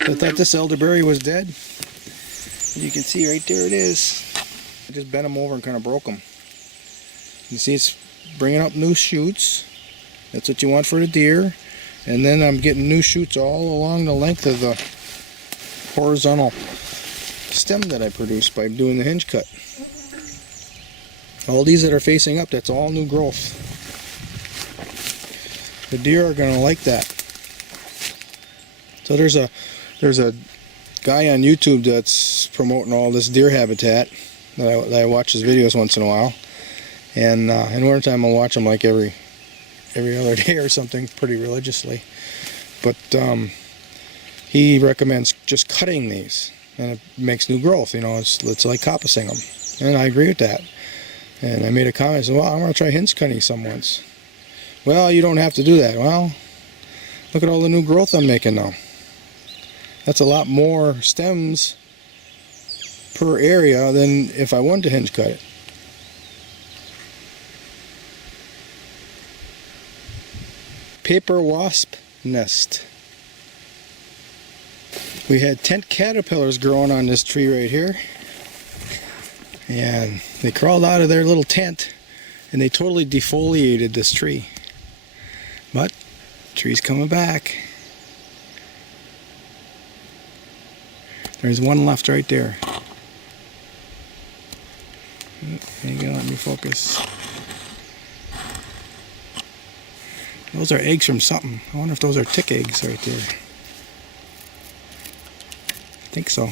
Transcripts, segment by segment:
I thought this elderberry was dead. You can see right there it is. I just bent them over and kind of broke them. You see it's bringing up new shoots. That's what you want for the deer. And then I'm getting new shoots all along the length of the horizontal stem that I produced by doing the hinge cut. All these that are facing up, that's all new growth. The deer are going to like that. So there's a guy on YouTube that's promoting all this deer habitat that I watch his videos once in a while. And in wintertime I'll watch him like every other day or something, pretty religiously. But he recommends just cutting these, and it makes new growth. You know, it's like coppicing them, and I agree with that. And I made a comment. I said, "Well, I'm going to try hinge cutting some once." Well, you don't have to do that. Well, look at all the new growth I'm making now. That's a lot more stems per area than if I wanted to hinge cut it. Paper wasp nest. We had tent caterpillars growing on this tree right here, and they crawled out of their little tent and they totally defoliated this tree. But the tree's coming back. There's one left right there. Hang on, let me focus. Those are eggs from something. I wonder if those are tick eggs right there. I think so.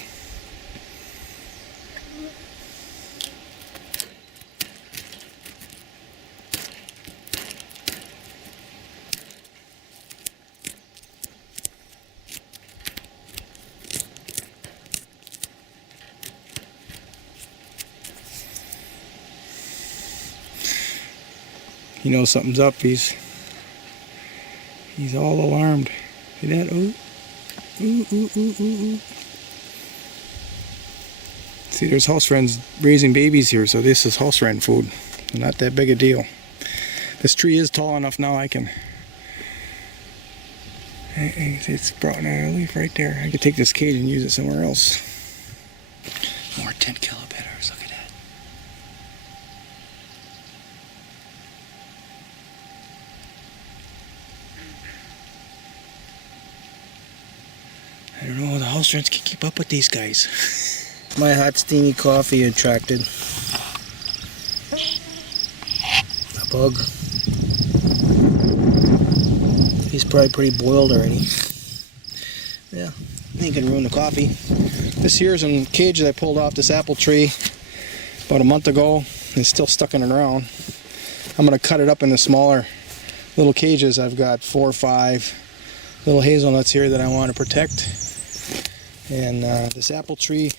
He knows something's up. He's all alarmed. See that? Ooh. Ooh, ooh, ooh, ooh, ooh. See, there's house wrens raising babies here, so this is house wren food. Not that big a deal. This tree is tall enough now I can... It's brought in a leaf right there. I could take this cage and use it somewhere else. More 10 kilobetters, look at that. I don't know how the house wrens can keep up with these guys. My hot steamy coffee attracted a bug. He's probably pretty boiled already. Yeah, ain't gonna ruin the coffee. This here's a cage that I pulled off this apple tree about a month ago. It's still stuck in the ground. I'm gonna cut it up into smaller little cages. I've got 4 or 5 little hazelnuts here that I want to protect. And this apple tree,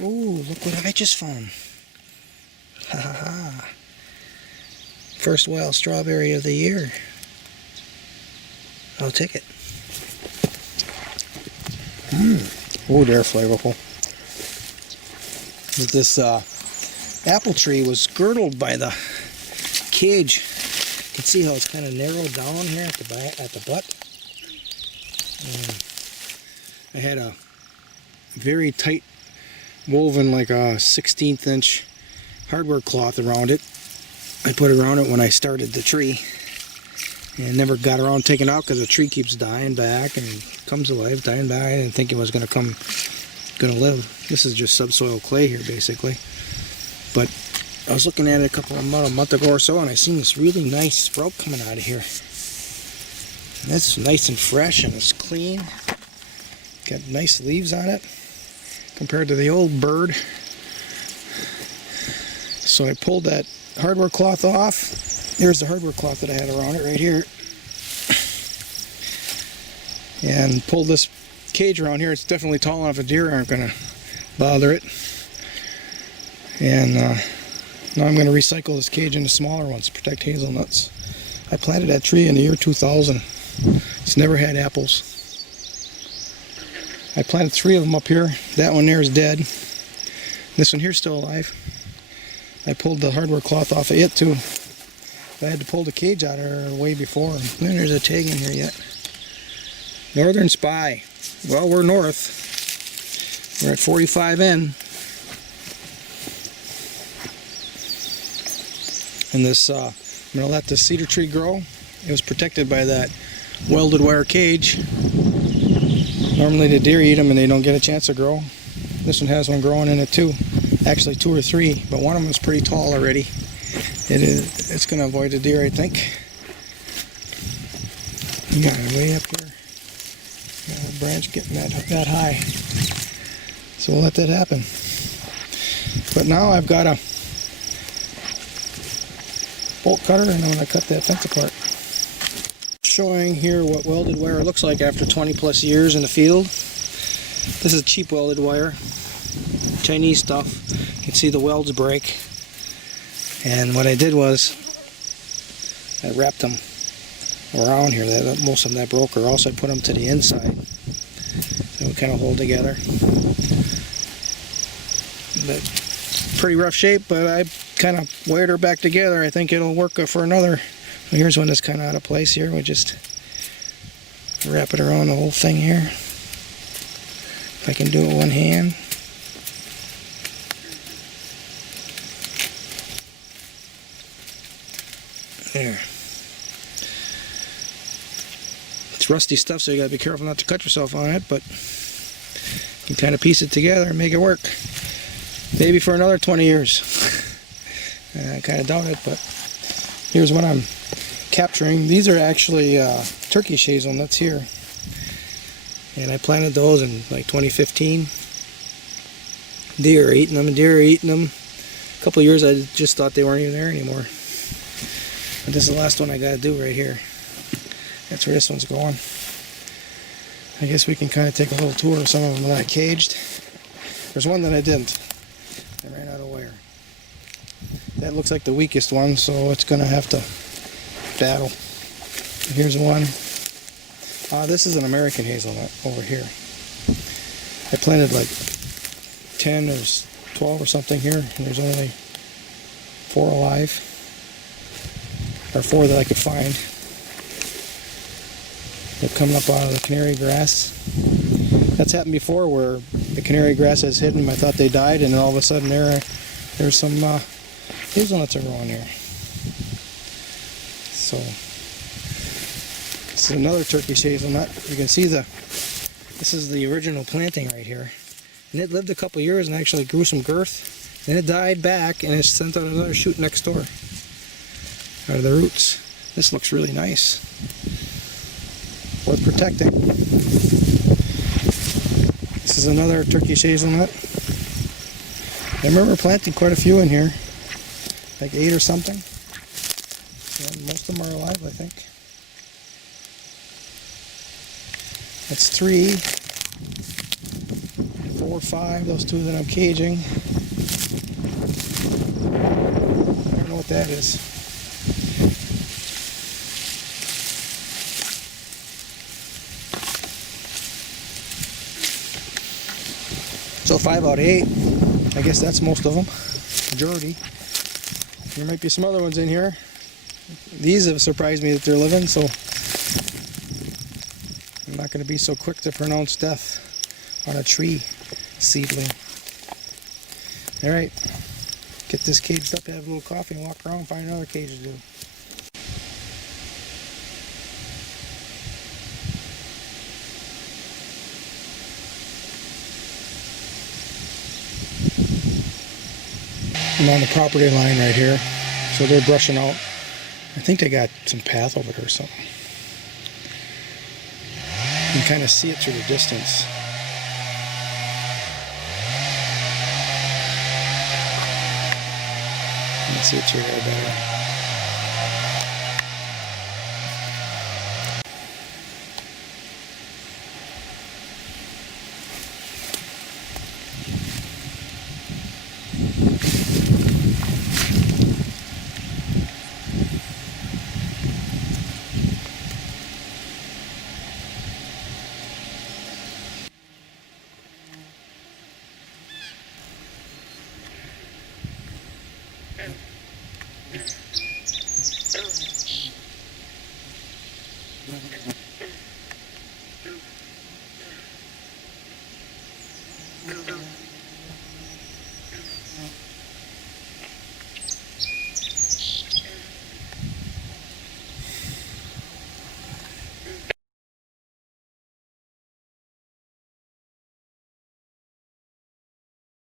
ooh, look what I just found. Ha ha ha. First wild strawberry of the year. I'll take it. Oh, they're flavorful. This apple tree was girdled by the cage. You can see how it's kind of narrowed down here at the butt. I had a very tight woven, like a 1/16 inch hardware cloth around it. I put it around it when I started the tree, and never got around taking it out because the tree keeps dying back and comes alive, dying back. I didn't think it was going to live. This is just subsoil clay here, basically. But I was looking at it about a month ago or so, and I seen this really nice sprout coming out of here. And it's nice and fresh, and it's clean. Got nice leaves on it compared to the old bird. So I pulled that hardware cloth off. There's the hardware cloth that I had around it right here. And pulled this cage around here. It's definitely tall enough a deer aren't going to bother it. And now I'm going to recycle this cage into smaller ones to protect hazelnuts. I planted that tree in the year 2000. It's never had apples. I planted 3 of them up here. That one there is dead. This one here's still alive. I pulled the hardware cloth off of it too. I had to pull the cage out of her way before. And there's a tag in here yet. Northern Spy. well, we're north. We're at 45 in. And this, I'm going to let this cedar tree grow. It was protected by that welded wire cage. Normally the deer eat them and they don't get a chance to grow. This one has one growing in it too. Actually 2 or 3, but one of them is pretty tall already. It's going to avoid the deer, I think. You got it way up here. Got a branch getting that high. So we'll let that happen. But now I've got a bolt cutter and I'm going to cut that fence apart. Showing here what welded wire looks like after 20 plus years in the field. This is cheap welded wire, Chinese stuff. You can see the welds break. And what I did was I wrapped them around here. Most of them that broke, or else I put them to the inside. They would kind of hold together. But pretty rough shape, but I kind of wired her back together. I think it'll work for another. Well, here's one that's kind of out of place here. We just wrap it around the whole thing here. If I can do it with one hand. There. It's rusty stuff, so you gotta be careful not to cut yourself on it, but you can kind of piece it together and make it work. Maybe for another 20 years. I kind of doubt it, but here's what I'm capturing. These are actually Turkish hazelnuts here, and I planted those in like 2015. Deer are eating them, A couple of years I just thought they weren't even there anymore. But this is the last one I got to do right here. That's where this one's going. I guess we can kind of take a little tour of some of them that I caged. There's one that I didn't. I ran out of wire. That looks like the weakest one, so it's going to have to battle. Here's one. This is an American hazelnut over here. I planted like 10 or 12 or something here, and there's only 4 alive. Or 4 that I could find. They're coming up out of the canary grass. That's happened before, where the canary grass has hit them. I thought they died, and then all of a sudden there's some hazelnuts are growing here. So this is another Turkish hazelnut. You can see this is the original planting right here, and it lived a couple years and actually grew some girth. Then it died back, and it sent out another shoot next door out of the roots. This looks really nice. Worth protecting. This is another Turkish hazelnut. I remember planting quite a few in here, like 8 or something. And most of them are alive, I think. That's 3, 4, 5. Those 2 that I'm caging. I don't know what that is. So 5 out of 8, I guess that's most of them, majority. There might be some other ones in here. These have surprised me that they're living, so I'm not going to be so quick to pronounce death on a tree seedling. Alright, get this caged up, have a little coffee, and walk around and find another cage to do. I'm on the property line right here, so they're brushing out. I think they got some path over there or something. You can kind of see it through the distance. You can see it through there better.